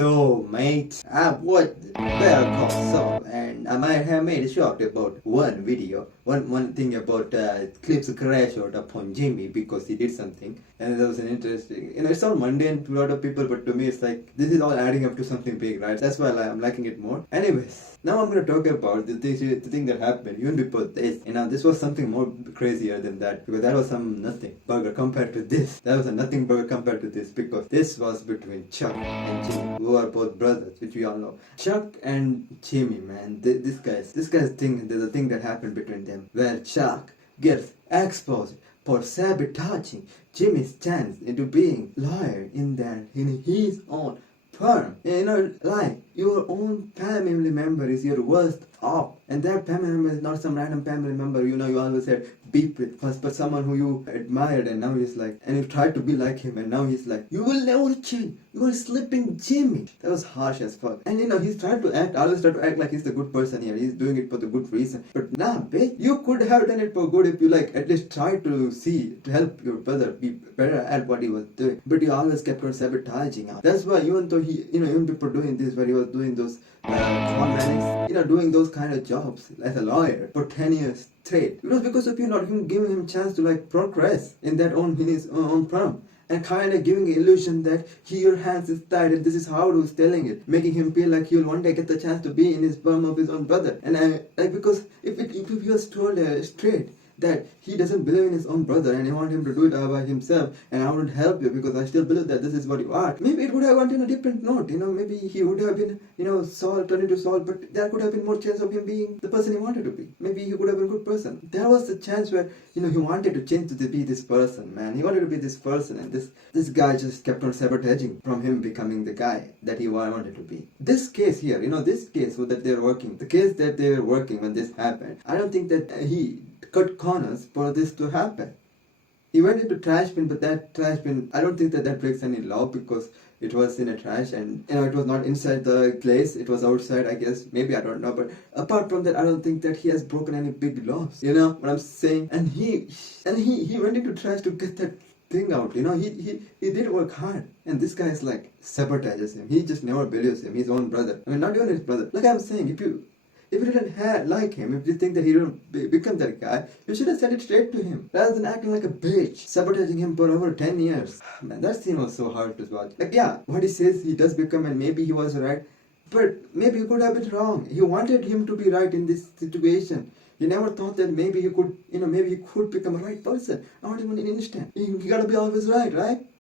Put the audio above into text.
So, mate, I've watched Better Call Saul, and I might have made a joke about one video, one thing about Clip's crash out upon Jimmy because he did something, and that was an interesting. It's all mundane to a lot of people, but to me, it's like this is all adding up to something big, right? That's why I'm liking it more. Anyways, now I'm gonna talk about the thing that happened even before this. This was something more crazier than that because that was some nothing burger compared to this. That was a nothing burger compared to this because this was between Chuck and Jimmy, who are both brothers, which we all know. Chuck and Jimmy, man, this guy's thing, there's a thing that happened between them where Chuck gets exposed for sabotaging Jimmy's chance into being lawyer in his own firm. Like your own family member is your worst off, and that family member is not some random family member. You always had beef with first, but someone who you admired, and now he's like, and you tried to be like him, and now he's like, you will never change. You are slipping Jimmy. That was harsh as fuck. And he's trying to always try to act like he's the good person here. He's doing it for the good reason. But nah, bitch, you could have done it for good if you at least try to help your brother be better at what he was doing. But you always kept on sabotaging out. That's why even though even before doing this, where he was doing those con manning, doing those kind of jobs as a lawyer for 10 years straight, it was because of not giving him a chance to progress in his own firm. And kind of giving the illusion that your hands is tied and this is how he was telling it, making him feel like he'll one day get the chance to be in his firm of his own brother. And because if he was told straight that he doesn't believe in his own brother and he wants him to do it by himself, and I wouldn't help you because I still believe that this is what you are, maybe it would have gone in a different note. Maybe he would have been Saul turned into Saul, but there could have been more chance of him being the person he wanted to be. Maybe he could have been a good person. There was the chance where he wanted to change to be this person, man. He wanted to be this person, and this guy just kept on sabotaging from him becoming the guy that he wanted to be. This case here, this case that they're working, the case that they were working when this happened, I don't think that he cut corners for this to happen. He went into trash bin, but that trash bin, I don't think that breaks any law because it was in a trash and it was not inside the place, it was outside, I guess. Maybe, I don't know, but apart from that, I don't think that he has broken any big laws. You know what I'm saying? And he went into trash to get that thing out. He did work hard, and this guy is sabotages him. He just never believes him, his own brother. Not even his brother. Like I'm saying, if you didn't like him, if you think that he don't become that guy, you should have said it straight to him, rather than acting like a bitch, sabotaging him for over 10 years. Man, that scene was so hard to watch. What he says he does become, and maybe he was right, but maybe he could have been wrong. He wanted him to be right in this situation. He never thought that maybe he could, maybe he could become a right person. Not even in an instant. You gotta be always right, right?